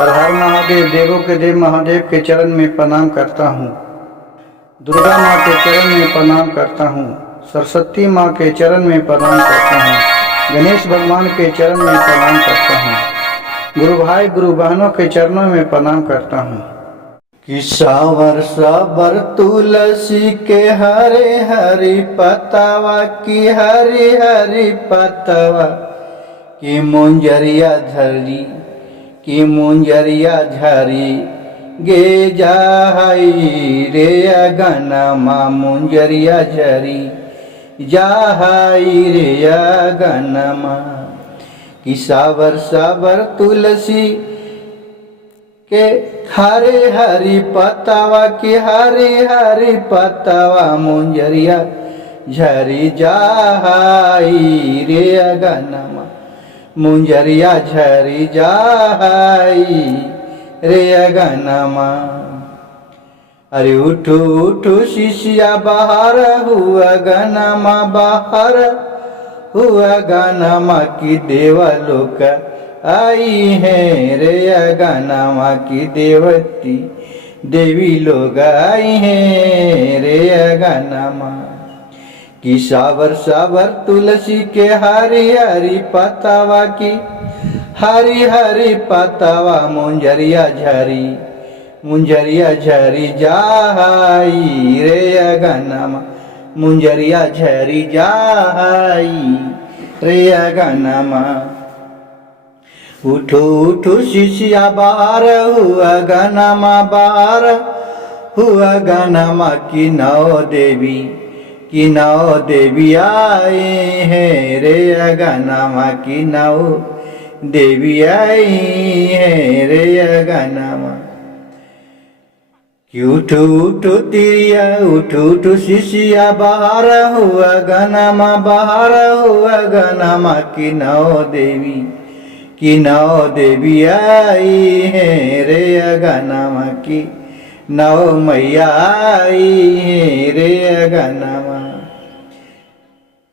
हर हर महादेव। देवों के देव महादेव के चरण में प्रणाम करता हूँ। दुर्गा माँ के चरण में प्रणाम करता हूँ। सरस्वती माँ के चरण में प्रणाम करता हूँ। गणेश भगवान के चरण में प्रणाम करता हूँ। गुरु भाई गुरु बहनों के चरणों में प्रणाम करता हूँ। कि सावर सावर तुलसी के हरे हरि पतावा की हरि हरि पतावा की मुंजरिया धरी की मुंजरिया झरी गे जाई रे अगनमा मुंजरिया झरी जाई रे अगनमा। कि सावर सावर तुलसी के हरे हरि पतावा की हरे हरि पतावा मुंजरिया झरी जाई रे अगनमा मुंजरिया झरी जाई रे अगनमा। अरे उठू उठू शिष्या बाहर हुआ गनमा बाहर हुआ गनमा की देवलोक आई है रे अगनमा की देवती देवी लोग आई हैं रे अगनमा। कि सावर सावर तुलसी के हरी हरी पतावा की हरी हरी पतावा मुंजरिया झरी जाई रे अगनमा मुंजरिया झरी जाई रे अगनमा। उठो उठो शिष्या बाहर हुआ गनमा बाहर हुआ गनमा की नौ देवी आए हैं रे अगनमा की नौ देवी आई हैं रे अगनमा। कि उठो उठो तिरिया उठो उठो शिष्या बाहर हुआ गनमा बाहर हुआ गनमा की नौ देवी आई हैं रे अगनमा की नौ मैया आई हैं रे अगनमा।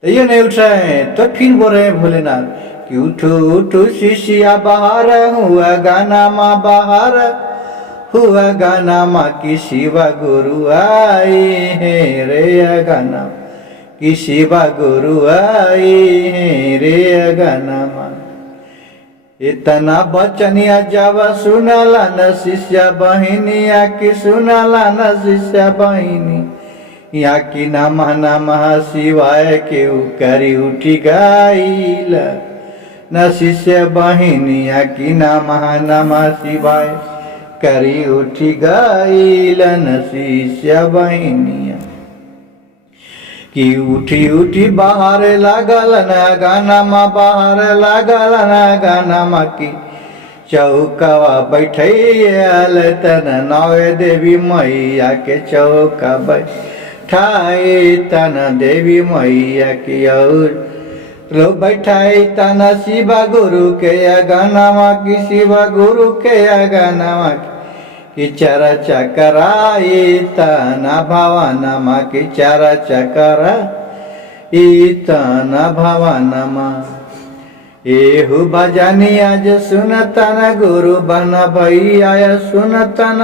तो ये नहीं उठ रहे हैं तो फिर बोल रहे हैं भोलेनाथ कि उठो उठो शिष्या बाहर हुआ गनमा बाहर हुआ गनमा की शिवा गुरु आई हैं रे अगनमा की शिवा गुरु आई हैं रे अगनमा। इतना बचनिया जब सुनला न शिष्य बहिनिया की सुनला न शिष्य बहिनी या की नमः नमः शिवाय के करी उठी गाइल न शिष्य बहिनिया की नमः नमः शिवाय करी उठी गाइल न शिष्य बहिनिया। कि उठी उठी बाहर लागल न गनमा बाहर लागल न गनमा की चौकवा बैठल तन नौ देवी मैया के चौका बैठाए तन देवी मैया की और बैठाए तन शिवा गुरु के अगनमा की शिवा गुरु के अगनमा की चरा चकराई तना भवनमा की चरा चकरा तना भवनमा। एहु भजनिया जो सुनतन गुरु बन भैया सुनतन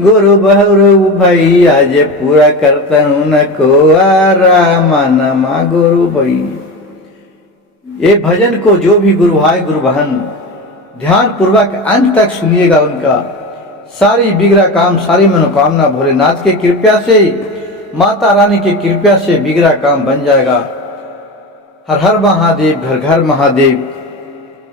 गुरु बहरु भैया जे पूरा करतन उनको आरामनमा गुरु भैया। ये भजन को जो भी गुरु भाई गुरु बहन ध्यान पूर्वक अंत तक सुनिएगा उनका सारी बिगड़ा काम सारी मनोकामना भोलेनाथ के कृपा से माता रानी की कृपा से बिगड़ा काम बन जाएगा। हर हर महादेव घर घर महादेव।